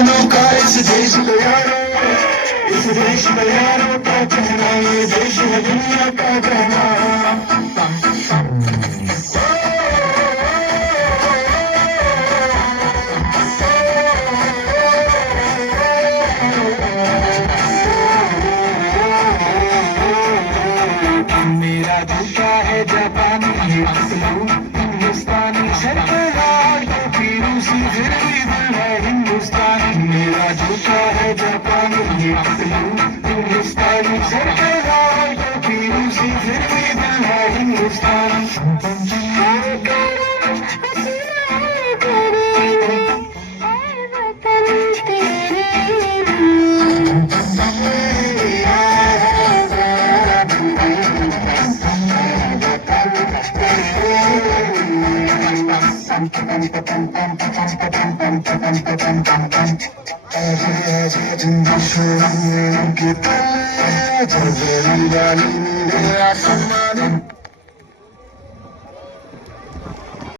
अनोखा इस देश को यारो, इस देश को यारो क्या कहना, ये देश है दुनिया का कहना। मेरा जूता है जापानी, ये हिंदुस्तानी सरकार तो फिर उसी फिर भी दिल है हिंदुस्तानी। मेरा जूता है जापानी, ये हिंदुस्तानी सरकार तो फिर उसी फिर भी दिल है हिंदुस्तानी। Get